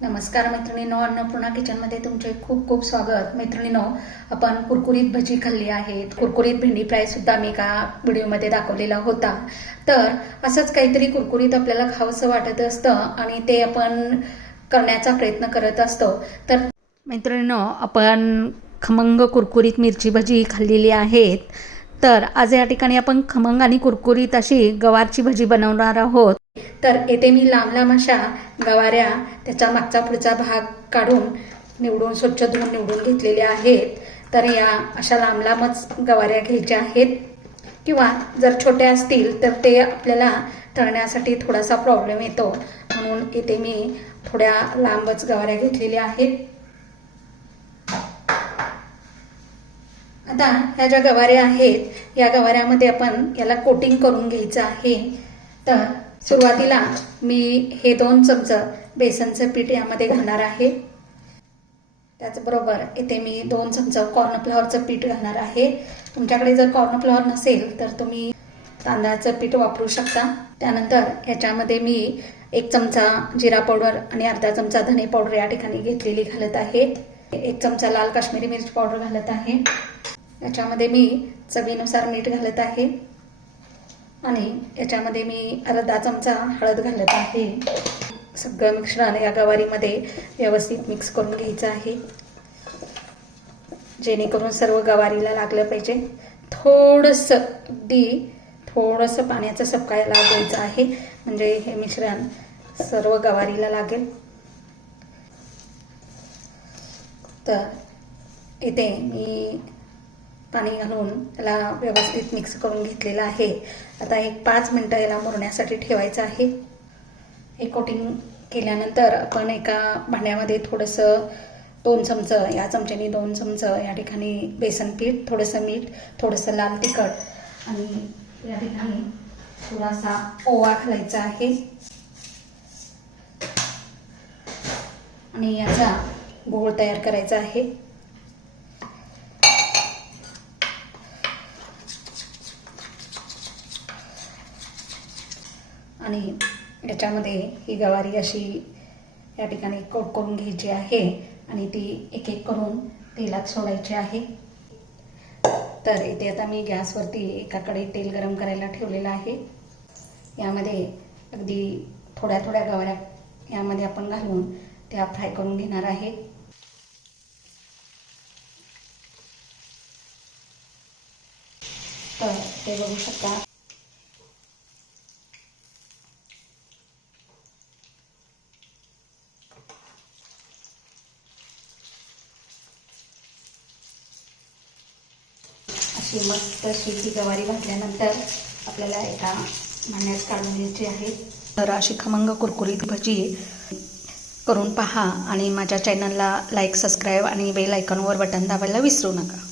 नमस्कार मैत्रिणींनो, अन्नपूर्णा किचनमध्ये तुमचे खूप खूप स्वागत. मैत्रिणींनो, आपण कुरकुरीत भजी खाल्ली आहेत. कुरकुरीत भेंडी फ्राय सुद्धा मी एका व्हिडिओमध्ये दाखवलेला होता. तर असंच काहीतरी कुरकुरीत आपल्याला खावंसं वाटत असतं आणि ते आपण करण्याचा प्रयत्न करत असतो. तर मैत्रिणींनो, आपण खमंग कुरकुरीत मिरची भजी खाल्लेली आहेत. तर आज या ठिकाणी आपण खमंग आणि कुरकुरीत अशी गवारची भजी बनवणार आहोत. तर येथे मी लांब लांब अशा गवाऱ्या त्याचा मागचा पुढचा भाग काढून निवडून स्वच्छ धुवून निवडून घेतलेल्या आहेत. तर या अशा लांब लांबच गवाऱ्या घ्यायच्या आहेत, किंवा जर छोट्या असतील तर ते आपल्याला तळण्यासाठी थोडासा प्रॉब्लेम येतो, म्हणून येथे मी थोड्या लांबच गवाऱ्या घेतलेल्या आहेत. आता ह्या ज्या गवाऱ्या आहेत या गवाऱ्यामध्ये आपण याला कोटिंग करून घ्यायचं आहे. तर सुरुवातीला मी हे 2 चमचे बेसनचं पीठ यामध्ये घालणार आहे. त्याचबरोबर येथे मी 2 चमचे कॉर्नफ्लॉवरचं पीठ घालणार आहे. तुमच्याकडे जर कॉर्नफ्लॉवर नसेल तर तुम्ही तांदळाचं पीठ वापरू शकता. त्यानंतर याच्यामध्ये मी 1 चमचा जिरा पावडर आणि अर्धा चमचा धने पावडर या ठिकाणी घेतलेली घालत आहे. 1 चमचा लाल काश्मीरी मिरची पावडर घालत आहे. याच्यामध्ये मी चवीनुसार मीठ घालत आहे आणि याच्यामध्ये मी अर्धा चमचा हळद घालत आहे. सगळं मिश्रण या गवारीमध्ये व्यवस्थित मिक्स करून घ्यायचं आहे, जेणेकरून सर्व गवारीला लागलं पाहिजे. थोडंसं पाण्याचा सपका याला द्यायचा आहे, म्हणजे हे मिश्रण सर्व गवारीला लागेल. तर इथे मी पाणी घालून त्याला व्यवस्थित मिक्स करून घेतलेलं आहे. आता 5 मिनिटं याला मुरण्यासाठी ठेवायचं आहे. हे कोटिंग केल्यानंतर आपण एका भांड्यामध्ये थोडंसं 2 चमचे, या चमच्याने 2 चमचे या ठिकाणी बेसन पीठ, थोडंसं मीठ, थोडंसं लाल तिखट आणि या ठिकाणी थोडासा ओवा घालायचा आहे आणि याचा गोळ तयार करायचा आहे. आणि याच्यामध्ये ही गवारी अशी या ठिकाणी कोट करून घ्यायची आहे आणि ती एक एक करून तेलात सोडायची आहे. तर इथे आता मी गॅसवरती एका कढईत तेल गरम करायला ठेवलेलं आहे. यामध्ये अगदी थोड्या थोड्या गवाऱ्या यामध्ये आपण घालून त्या फ्राय करून घेणार आहे. तर ते बघू शकता. अशी मस्त अशी ती गवारी भाजल्यानंतर आपल्याला एका भांड्यात काढून घ्यायची आहे. तर अशी खमंग कुरकुरीत भजी करून पहा आणि माझ्या चॅनलला लाईक, सबस्क्राईब आणि बेल आयकॉनवर बटन दाबायला विसरू नका.